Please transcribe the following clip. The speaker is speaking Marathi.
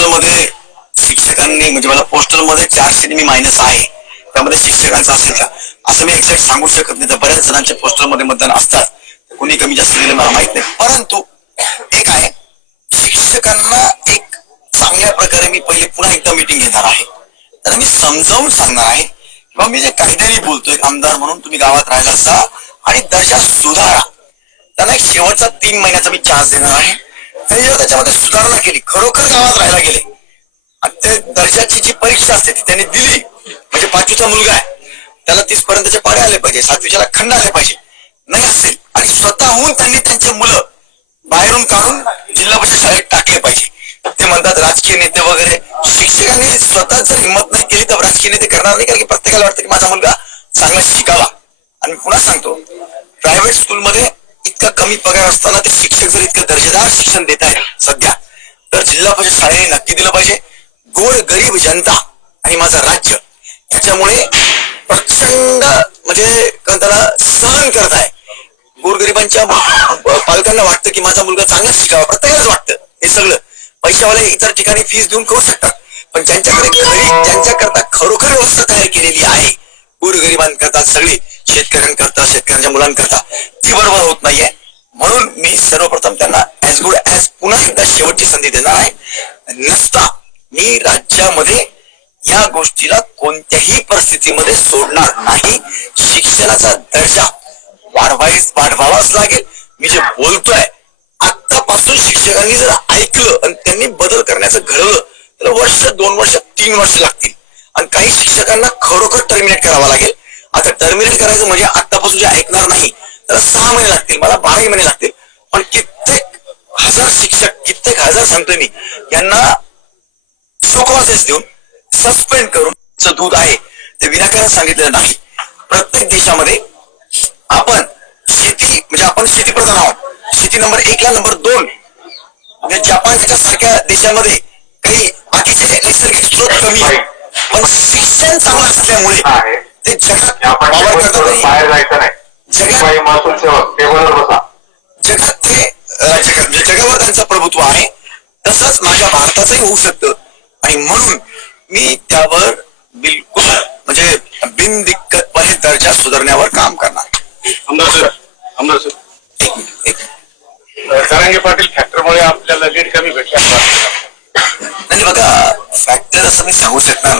पोस्टलमध्ये शिक्षकांनी म्हणजे मला पोस्टलमध्ये 400 मी मायनस आहे, त्यामध्ये शिक्षकांचं असेल का असं मी एक्झॅक्ट सांगू शकत नाही. तर बऱ्याच जणांच्या पोस्टलमध्ये मतदान असतात, कोणी कमी जास्त दिलं मला माहित नाही. परंतु एक आहे, शिक्षकांना एक चांगल्या प्रकारे मी पहिले पुन्हा एकदा मीटिंग घेणार आहे. तर मी समजावून सांगणार आहे किंवा मी जे काहीतरी बोलतोय आमदार म्हणून तुम्ही गावात राहायला असा आणि दर्जा सुधारा. त्यांना एक शेवटचा 3 महिन्याचा मी चान्स देणार आहे. त्यांनी जेव्हा त्याच्यामध्ये सुधारणा केली, खरोखर गावात राहायला गेले आणि ते दर्जाची जी परीक्षा असते ती त्यांनी दिली, म्हणजे 5वीचा मुलगा आहे त्याला 30 पर्यंतचे पाडे आले पाहिजे, 7वीच्याला खंड आले पाहिजे, नाही असेल आणि स्वतःहून त्यांनी त्यांचे मुलं बाहेरून काढून जिल्हा परिषद शाळेत टाकले पाहिजे. ते म्हणतात राजकीय नेते वगैरे, शिक्षकांनी स्वतः जर हिंमत नाही केली तर राजकीय नेते करणार नाही, कारण की प्रत्येकाला वाटतं की माझा मुलगा चांगला शिकावा. आणि पुन्हा सांगतो, प्रायव्हेट स्कूलमध्ये इतका कमी पगार असताना ते शिक्षक जर इतकं दर्जेदार शिक्षण देत आहेत सध्या, तर जिल्हा परिषद शाळेने नक्की दिलं पाहिजे. गोर गरीब जनता आणि माझं राज्य याच्यामुळे प्रचंड म्हणजे त्याला सहन करत आहे. गोरगरिबांच्या पालकांना वाटतं की माझा मुलगा चांगला शिकावा, प्रत्येकालाच वाटतं. हे सगळं पैशावाले इतर ठिकाणी फीस देऊन करू शकतात, पण ज्यांच्याकडे घरी ज्यांच्याकरता खरोखर व्यवस्था तयार केलेली आहे गोरगरिबांकरता, सगळी शेतकऱ्यांकरता, शेतकऱ्यांच्या मुलांकरता, ती बरोबर होत नाहीये. म्हणून मी सर्वप्रथम त्यांना ऍज गुड ऍज पुन्हा एकदा शेवटची संधी देणार आहे. नसता मी राज्यामध्ये या गोष्टीला कोणत्याही परिस्थितीमध्ये सोडणार नाही. शिक्षणाचा दर्जा वाढवावाच लागेल. मी जे बोलतोय आतापासून शिक्षकांनी जर ऐकलं आणि त्यांनी बदल करण्याचं घडवलं तर वर्ष, 2 वर्ष, 3 वर्ष लागतील. आणि काही शिक्षकांना खरोखर टर्मिनेट करावं लागेल. आता टर्मिनेट करायचं म्हणजे आतापासून जे ऐकणार नाही त्याला 6 महिने लागतील, मला 12 महिने लागतील. पण कित्येक हजार शिक्षक, कित्येक हजार सांगतोय मी, यांना शोकॉसेस देऊन सस्पेंड करून दूध आहे ते विनाकारण सांगितलेलं नाही. प्रत्येक देशामध्ये आपण शेती म्हणजे आपण शेतीप्रधान आहोत. शेती नंबर 1 ला, नंबर 2 म्हणजे जपानच्या सारख्या देशामध्ये काही बाकीचे नैसर्गिक स्रोत कमी आहे, पण शिक्षण चांगलं असल्यामुळे ते जगात वावर करतात. जगात ते जगावर त्यांचं प्रभुत्व आहे. तसंच माझ्या भारताचंही होऊ शकतं आणि म्हणून मी त्यावर बिलकुल म्हणजे बिनदिक्कतपणे दर्जा सुधारण्यावर काम करणार. आमदार सर, जरांगे पाटील फॅक्टरमुळे आपल्याला लीड कमी भेटला नाही बघा, फॅक्टर असं मी सांगू शकणार नाही.